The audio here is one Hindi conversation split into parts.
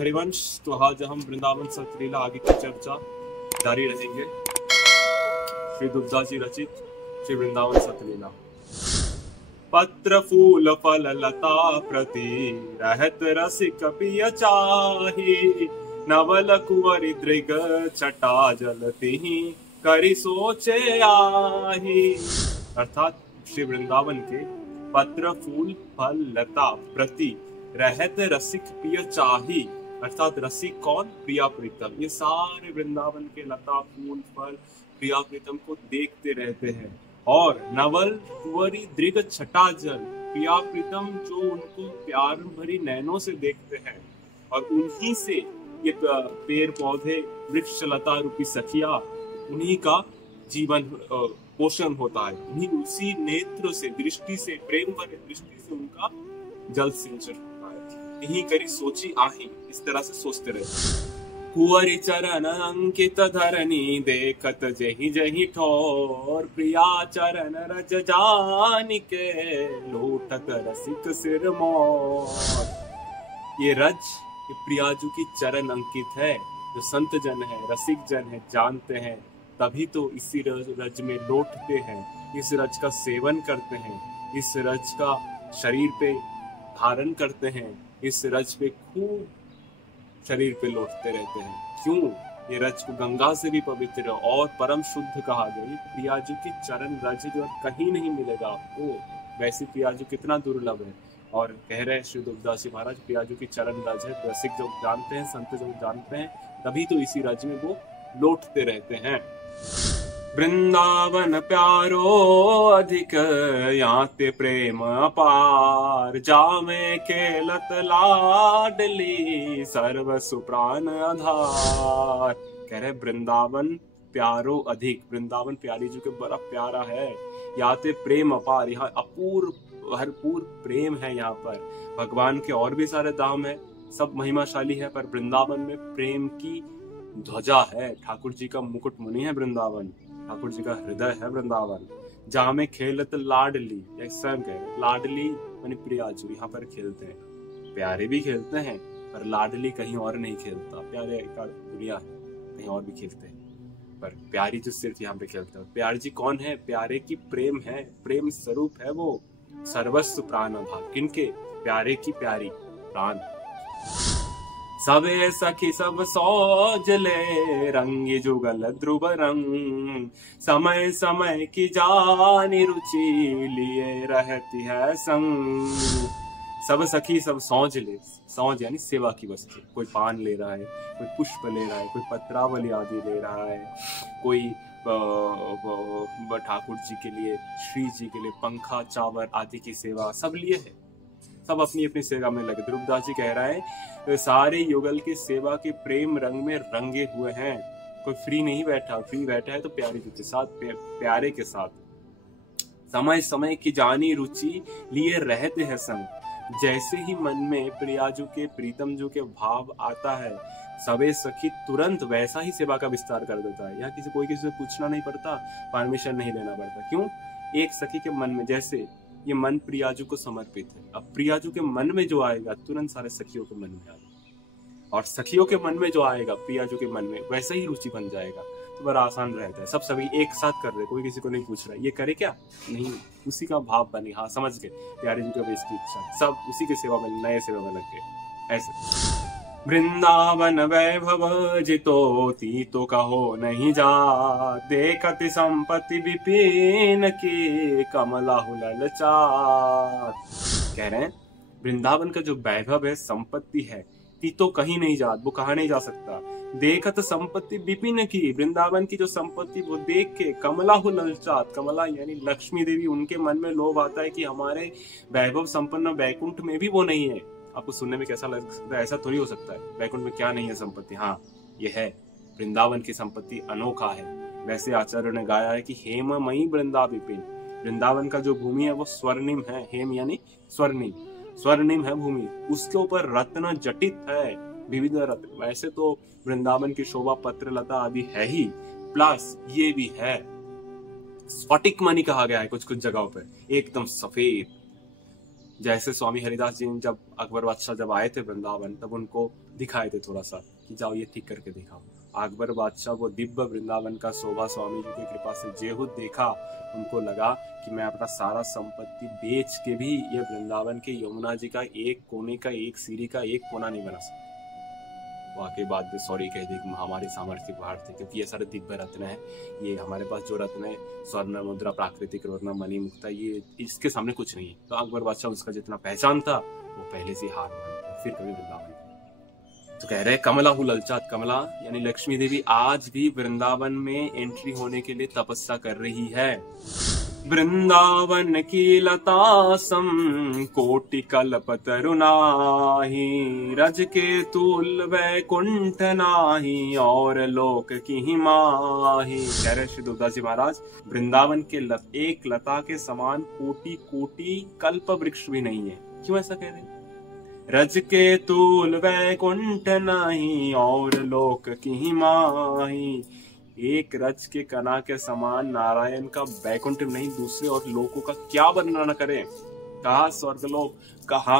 हरिवंश। तो आज हम वृंदावन सतलीला आगे की चर्चा जारी रहेंगे। श्री दुबदास जी रचित श्री वृंदावन सतलीला। पत्र फूल फल लता प्रति रहत रसिक पिय चाही, नवल कुंवरी दृग छटा जलती करी सोचे आही। अर्थात श्री वृंदावन के पत्र फूल फल लता प्रति रहत रसिक पिय चाही, अर्थात रसिक कौन? प्रिया प्रीतम। ये सारे वृंदावन के लता फूल फल प्रिया प्रीतम को देखते रहते हैं। और नवल कुंवरी दृग छटा जल, प्रिया प्रीतम जो उनको प्यार भरी नैनों से देखते हैं और उन्हीं से ये पेड़ पौधे वृक्ष लता रूपी सखिया, उन्हीं का जीवन पोषण होता है। उन्हीं उसी नेत्र से, दृष्टि से, प्रेम भरे दृष्टि से उनका जल सिंचन होता है। यही करी सोची आही, इस तरह से सोचते रहते। कुंवरी चरण अंकित धरनी देखत जही जही ठोर, प्रिया चरण रज जानिके लूटत रसिक सिर मोर। ये रज ये प्रियाजू की चरण अंकित है। जो संत जन है, रसिक जन है, जानते हैं, तभी तो इसी रज में लौटते हैं, इस रज का सेवन करते हैं, इस रज का शरीर पे धारण करते हैं, इस रज पे खूब शरीर पे लौटते रहते हैं। क्यों? ये रज को गंगा से भी पवित्र और परम शुद्ध कहा गया। प्रियाजू की चरण रज जो कहीं नहीं मिलेगा आपको, वैसे प्रियाजू कितना दुर्लभ है। और कह रहे हैं श्री दुबदास जी महाराज, प्रियाजू की चरण रज है। रसिक जब जानते हैं, संत जब जानते हैं, तभी तो इसी रज में वो लौटते रहते हैं। वृंदावन प्यारो अधिक याते प्रेम अपार, जामे खेलत लाडली सर्व सुप्राण आधार। कह रहे वृंदावन प्यारो अधिक, वृंदावन प्यारी जी के बड़ा प्यारा है। याते प्रेम अपार, यहाँ अपूर्व भरपूर प्रेम है। यहाँ पर भगवान के और भी सारे धाम है, सब महिमाशाली है, पर वृंदावन में प्रेम की ध्वजा है। ठाकुर जी का मुकुट मुनि है वृंदावन, ठाकुर जी का हृदय है वृंदावन। जहाँ में खेलत लाडली, स्वयं कह लाडली मानी प्रियाजू यहाँ पर खेलते हैं। प्यारे भी खेलते हैं, पर लाडली कहीं और नहीं खेलता। प्यारे का दुनिया है, कहीं और भी खेलते हैं, पर प्यारी जो सिर्फ यहाँ पे खेलते हैं। प्यारी जी कौन है? प्यारे की प्रेम है, प्रेम स्वरूप है वो। सर्वस्व प्राण भाग, किनके? प्यारे की प्यारी प्राण। सबे सखी सब सौजले, रंगी जुगल ध्रुव रंग, समय समय की जानी रुचि लिए रहती है संग। सब सखी सब सौजले, सौज यानी सेवा की वस्तु। कोई पान ले रहा है, कोई पुष्प ले रहा है, कोई पत्रावली आदि ले रहा है, कोई ठाकुर जी के लिए, श्री जी के लिए पंखा चावर आदि की सेवा सब लिए है। सब अपनी अपनी सेवा में लगे। ध्रुवदास जी कह रहा है सारे युगल की सेवा के प्रेम रंग में रंगे हुए हैं। कोई फ्री नहीं बैठा, फ्री बैठा है तो प्यारे जी के साथ, प्यारे के साथ। समय समय की जानी रुचि लिए रहते हैं संग। जैसे ही मन में प्रियाजू के, प्रीतम जू के भाव आता है, सबे सखी तुरंत वैसा ही सेवा का विस्तार कर देता है। यहाँ कोई किसी से पूछना नहीं पड़ता, परमिशन नहीं लेना पड़ता। क्यों? एक सखी के मन में, जैसे ये मन प्रियाजू को समर्पित है, अब प्रियाजू के मन में जो आएगा तुरंत सारे सखियों के मन में आएगा, और सखियों के मन में जो आएगा प्रियाजू के मन में वैसे ही रुचि बन जाएगा। तो बड़ा आसान रहता है। सब सभी एक साथ कर रहे, कोई किसी को नहीं पूछ रहा है ये करे क्या, नहीं, उसी का भाव बने। हाँ समझ गए, प्यारे जी का बेस की इच्छा, सब उसी के सेवा में, नए सेवा में लग गए। ऐसे वृंदावन वैभव जितो तीतो कहो नहीं जा, देखत संपत्ति विपिन की कमला ललचार। कह रहे हैं वृंदावन का जो वैभव है, संपत्ति है, तीतो कहीं नहीं जात, वो कहा नहीं जा सकता। देखत संपत्ति विपिन की, वृंदावन की जो संपत्ति वो देख के कमला ललचात, कमला यानी लक्ष्मी देवी, उनके मन में लोभ आता है कि हमारे वैभव संपन्न वैकुंठ में भी वो नहीं है। आपको सुनने में कैसा लग सकता है? ऐसा थोड़ी हो सकता है, वैकुंठ में क्या नहीं है संपत्ति? हाँ ये है, वृंदावन की संपत्ति अनोखा है। वैसे आचार्य ने गाया है कि हेममयी वृंदा विपिन, वृंदावन का जो भूमि है वो स्वर्णिम है। हेम यानी स्वर्णिम, स्वर्णिम है भूमि, उसके ऊपर रत्न जटित है, विविध रत्न। वैसे तो वृंदावन की शोभा पत्र लता आदि है ही, प्लस ये भी है स्फटिक मणि कहा गया है कुछ कुछ जगहों पर, एकदम सफेद जैसे स्वामी हरिदास जी जब अकबर बादशाह जब आए थे वृंदावन, तब उनको दिखाए थे थोड़ा सा कि जाओ ये ठीक करके दिखाओ। अकबर बादशाह वो दिव्य वृंदावन का शोभा स्वामी जी की कृपा से जेहू देखा, उनको लगा कि मैं अपना सारा संपत्ति बेच के भी ये वृंदावन के यमुना जी का एक कोने का, एक सीढ़ी का एक कोना नहीं बना सकता। वाकई बात भी सॉरी कह दी, हमारी सामर्थ्य बाहर थी, क्योंकि ये सारे दिव्य रत्न है। ये हमारे पास जो रत्न है, स्वर्ण मुद्रा, प्राकृतिक रत्न, मणि मुक्ता, ये इसके सामने कुछ नहीं है। तो अकबर बादशाह उसका जितना पहचान था वो पहले से हार मान था, फिर कभी वृंदावन। तो कह रहे कमला हूँ ललचात कमला, यानी लक्ष्मी देवी आज भी वृंदावन में एंट्री होने के लिए तपस्या कर रही है। वृंदावन की लता सम कोटि कल्पतरु नाही, रज के तुल वैकुंठ नाही और लोक की माही। कह रहे श्री दुर्दास जी महाराज, वृंदावन के एक लता के समान कोटि कोटि कल्प वृक्ष भी नहीं है। क्यों ऐसा कह रहे? रज के तुल वैकुंठ नाही और लोक की माही। एक रज के कणा के समान नारायण का वैकुंठ नहीं, दूसरे और लोकों का क्या वर्णन करें। कहा स्वर्गलोक, कहा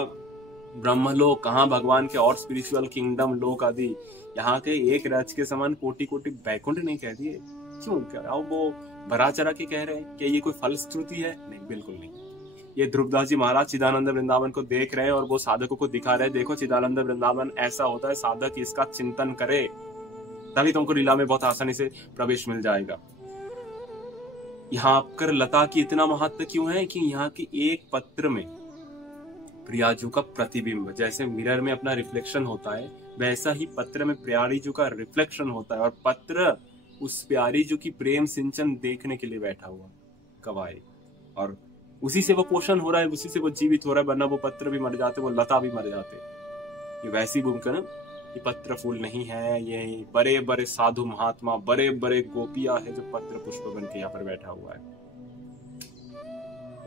ब्रह्मलोक, कहा भगवान के और स्पिरिचुअल किंगडम लोक आदि। यहाँ के एक रज के समान कोटि कोटि वैकुंठ नहीं कह दिए। क्यों? क्या वो भरा चरा के कह रहे हैं? क्या ये कोई फलश्रुति है? नहीं, बिल्कुल नहीं। ये ध्रुवदास जी महाराज चिदानंद वृंदावन को देख रहे हैं और वो साधकों को दिखा रहे हैं, देखो चिदानंद वृंदावन ऐसा होता है, साधक इसका चिंतन करे तभी तुमको लीला में बहुत आसानी से प्रवेश मिल जाएगा। यहाँ पर लता की इतना महत्व क्यों है कि यहाँ की एक पत्र में प्रियाजू का प्रतिबिंब, जैसे मिरर में अपना रिफ्लेक्शन होता है, वैसा ही पत्र में प्यारीजू का रिफ्लेक्शन होता है। और पत्र उस प्यारीजू की प्रेम सिंचन देखने के लिए बैठा हुआ कवाई, और उसी से वो पोषण हो रहा है, उसी से वो जीवित हो रहा है, वरना वो पत्र भी मर जाते, वो लता भी मर जाते। ये वैसी भूमिका ना, ये पत्र फूल नहीं है, ये बड़े बड़े साधु महात्मा, बड़े बड़े गोपियां है जो पत्र पुष्प बन के यहाँ पर बैठा हुआ है।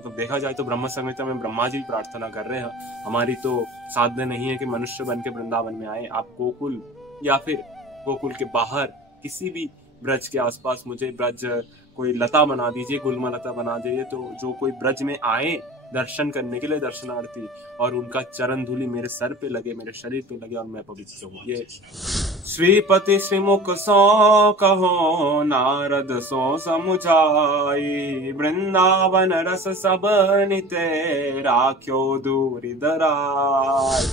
तो देखा जाए तो ब्रह्म संहिता में ब्रह्मा जी प्रार्थना कर रहे हैं, हमारी तो साधना नहीं है कि मनुष्य बन के वृंदावन में आए। आप गोकुल या फिर गोकुल के बाहर किसी भी ब्रज के आसपास मुझे ब्रज कोई लता बना दीजिए, गुलमा लता बना दीजिए, तो जो कोई ब्रज में आए दर्शन करने के लिए दर्शनार्थी, और उनका चरण धूलि मेरे सर पे लगे, मेरे शरीर पे लगे और मैं पवित्र हूँ। ये श्रीपति श्रीमुख सो कहो नारद सो समुझाई, वृंदावन रस सब निते राख्यो दूरी दराय।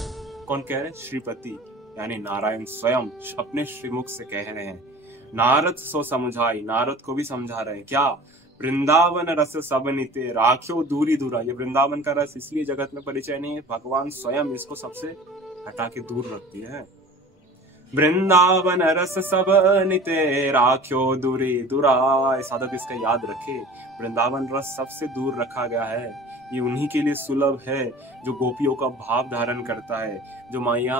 कौन कह रहे? श्रीपति यानी नारायण स्वयं अपने श्रीमुख से कह रहे हैं। नारद सो समझाई, नारद को भी समझा रहे हैं क्या? वृंदावन रस सब निते राख्यो दूरी दूरा। ये वृंदावन का रस इसलिए जगत में परिचय नहीं है, भगवान स्वयं इसको सबसे हटा के दूर रखती है। वृंदावन रस सब निते राख्यो दूरी दूरा। साधक इसका याद रखे, वृंदावन रस सबसे दूर रखा गया है। ये उन्हीं के लिए सुलभ है जो गोपियों का भाव धारण करता है, जो मैया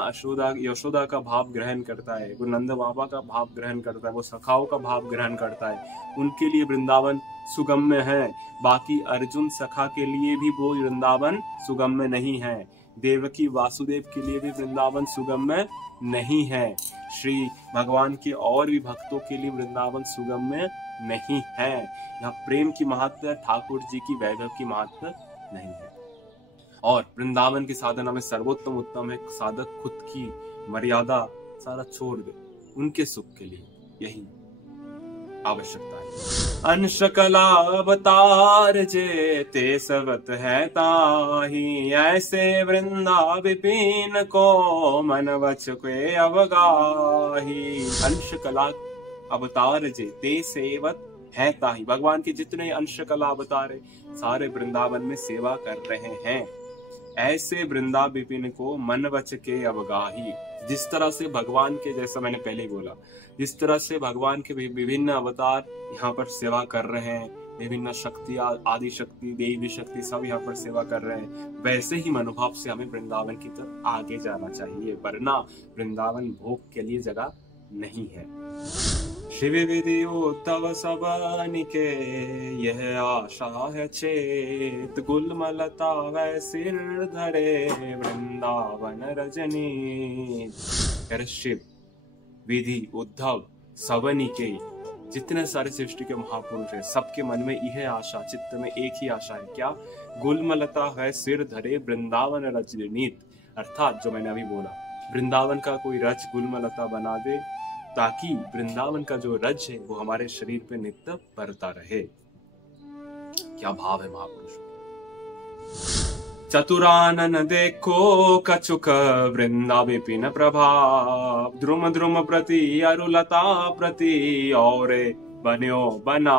यशोदा का भाव ग्रहण करता है, वो नंद बाबा का भाव ग्रहण करता है, वो सखाओं का भाव ग्रहण करता है। उनके लिए वृंदावन सुगम्य है। बाकी अर्जुन सखा के लिए भी वो वृंदावन सुगम्य नहीं है। देवकी वासुदेव के लिए भी वृंदावन सुगम्य नहीं है। श्री भगवान के और भी भक्तों के लिए वृंदावन सुगम्य नहीं है। यहाँ प्रेम की महत्व, ठाकुर जी की वैभव की महत्व नहीं है। और वृंदावन की साधना में सर्वोत्तम उत्तम है साधक खुद की मर्यादा सारा छोड़ दे, उनके सुख के लिए यही आवश्यकता है। अंश कला अवतार जे ते सवत है ताही, ऐसे वृंदा विपिन को मन वच के अवगाही। अंश कला अवतार जे ते सेवत है ताही। भगवान के जितने अंश कला अवतार है सारे वृंदावन में सेवा कर रहे हैं। ऐसे वृंदा विपिन को मन वच के अवगाही। जिस तरह से भगवान के, जैसा मैंने पहले ही बोला, जिस तरह से भगवान के विभिन्न अवतार यहाँ पर सेवा कर रहे हैं, विभिन्न शक्ति, आदि शक्ति, देवी शक्ति सब यहाँ पर सेवा कर रहे हैं, वैसे ही मनोभाव से हमें वृंदावन की तरफ आगे जाना चाहिए, वरना वृंदावन भोग के लिए जगह नहीं है। शिव विधि तव सब निके यह आशा है चेत, गुलमलता वै सिर धरे वृंदावन रजनी। शिव विधि उद्धव सबनिके जितने सारे सृष्टि के महापुरुष है, सबके मन में यह आशा, चित्त में एक ही आशा है, क्या? गुलमलता है सिर धरे वृंदावन रच नीत, अर्थात जो मैंने अभी बोला, वृंदावन का कोई रच गुलमलता बना दे, ताकि वृंदावन का जो रज है वो हमारे शरीर पे नित्य बरता रहे। क्या भाव है महापुरुष। चतुरानन देखो कछुक वृंदा विपिन प्रभाव, द्रुम द्रुम प्रति अरुलता प्रति और बन्यो बना।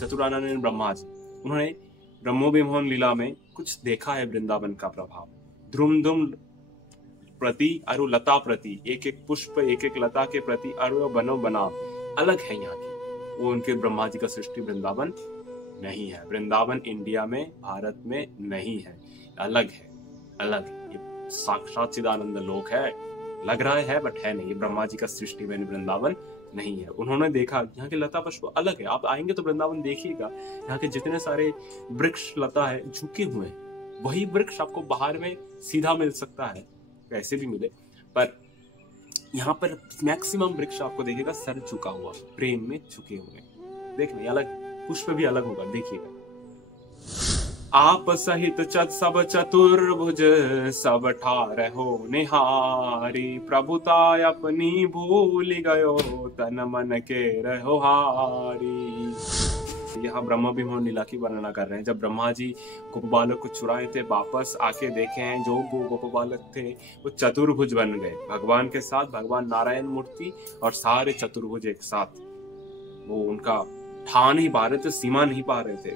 चतुरानन ब्रह्मा जी, उन्होंने ब्रह्मोविमोहन लीला में कुछ देखा है वृंदावन का प्रभाव। द्रुम द्रुम प्रति अरुलता प्रति, एक एक पुष्प एक एक लता के प्रति अरु बनो बना अलग है यहाँ की, वो उनके ब्रह्मा जी का सृष्टि वृंदावन नहीं है। वृंदावन इंडिया में, भारत में नहीं है, अलग है, अलग है। ये साक्षात चिदानंद लोक है, लग रहा है बट है नहीं। ये ब्रह्मा जी का सृष्टि में वृंदावन नहीं है। उन्होंने देखा यहाँ के लता पुष्प अलग है। आप आएंगे तो वृंदावन देखिएगा, यहाँ के जितने सारे वृक्ष लता है झुके हुए हैं। वही वृक्ष आपको बाहर में सीधा मिल सकता है, कैसे भी मिले, पर यहाँ पर मैक्सिमम वृक्ष आपको देखिएगा सर झुका हुआ, प्रेम में झुके हुए। देखना अलग, पुष्प भी अलग होगा, देखिएगा। आप सहित सब चतुर्भुज सब ठार हो निहारी, प्रभुता अपनी भूल गयो तन मन के रहो हारी। यहाँ ब्रह्मोविमोहन लीला की वर्णना कर रहे हैं। जब ब्रह्मा जी गोप बालक को चुराए थे, वापस आके देखे हैं जो गोप बालक थे वो चतुर्भुज बन गए भगवान के साथ, भगवान नारायण मूर्ति और सारे चतुर्भुज एक साथ। वो उनका ठा नहीं पा रहे थे, सीमा नहीं पा रहे थे।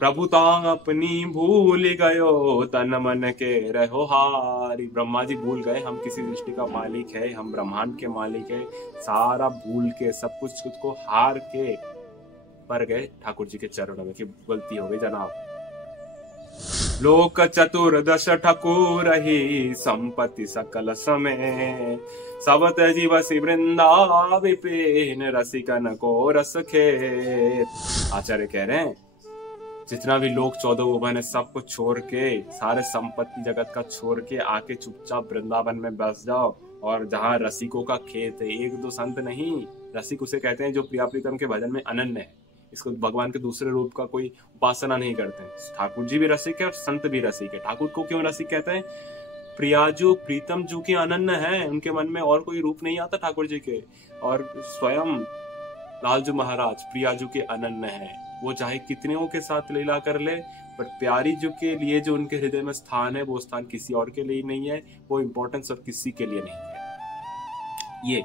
प्रभुता अपनी भूल गयो तन मन के रहो हारी। ब्रह्मा जी भूल गए हम किसी सृष्टि का मालिक है, हम ब्रह्मांड के मालिक है, सारा भूल के सब कुछ खुद को हार के पर गए ठाकुर जी के चरणों में कि गलती हो गई जनाब। लोक चतुर्दश ठाकुर ही संपत्ति सकल समय, सब तजी बसी वृंदा विपिन रसिकन को रस खेत। आचार्य कह रहे हैं जितना भी लोग 14 भुवन है सबको छोड़ के, सारे संपत्ति जगत का छोड़ के आके चुपचाप वृंदावन में बस जाओ, और जहाँ रसिकों का खेत है, एक दो संत नहीं, रसिक उसे कहते हैं जो प्रिया प्रीतम के भजन में अनन्य है, इसको भगवान के दूसरे रूप का कोई उपासना नहीं करते हैं। ठाकुर जी भी रसिक है और संत भी रसिक है। ठाकुर को क्यों रसिक कहते हैं? प्रियाजू प्रीतम जू के अनन्य है, उनके मन में और कोई रूप नहीं आता ठाकुर जी के, और स्वयं लालजू महाराज प्रियाजू के अनन्य है। वो चाहे कितने के साथ लीला कर ले, पर प्यारी जू के लिए जो उनके हृदय में स्थान है वो स्थान किसी और के लिए नहीं है, वो इम्पोर्टेंस और किसी के लिए नहीं है।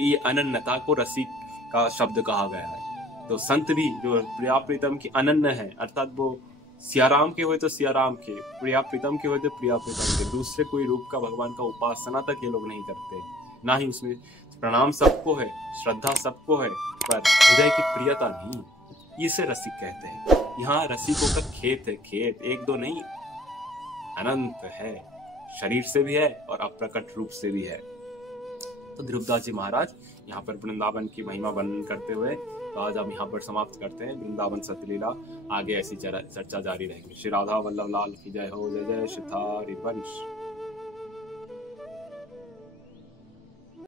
ये अनन्यता को रसिक का शब्द कहा गया है। तो संत भी जो प्रिया प्रीतम की अनन्य है, अर्थात वो सियाराम के हुए तो सियाराम के, प्रिया प्रीतम के हुए तो प्रिया प्रीतम के, दूसरे कोई रूप का भगवान का उपासना तक ये लोग नहीं करते, ना ही उसमें प्रणाम सबको है, श्रद्धा सबको है, पर हृदय की प्रियता नहीं। इसे रसिक कहते हैं। यहाँ रसिकों का खेत है, खेत एक दो नहीं, अनंत है, शरीर से भी है और अप्रकट रूप से भी है। तो ध्रुवदास जी महाराज यहाँ पर वृंदावन की महिमा वर्णन करते हुए तो आज हम यहाँ पर समाप्त करते हैं वृंदावन सतलीला। आगे ऐसी चर्चा जारी रहेगी। श्री राधा वल्लभ लाल की जय हो। जय जय श्री हरिवंश।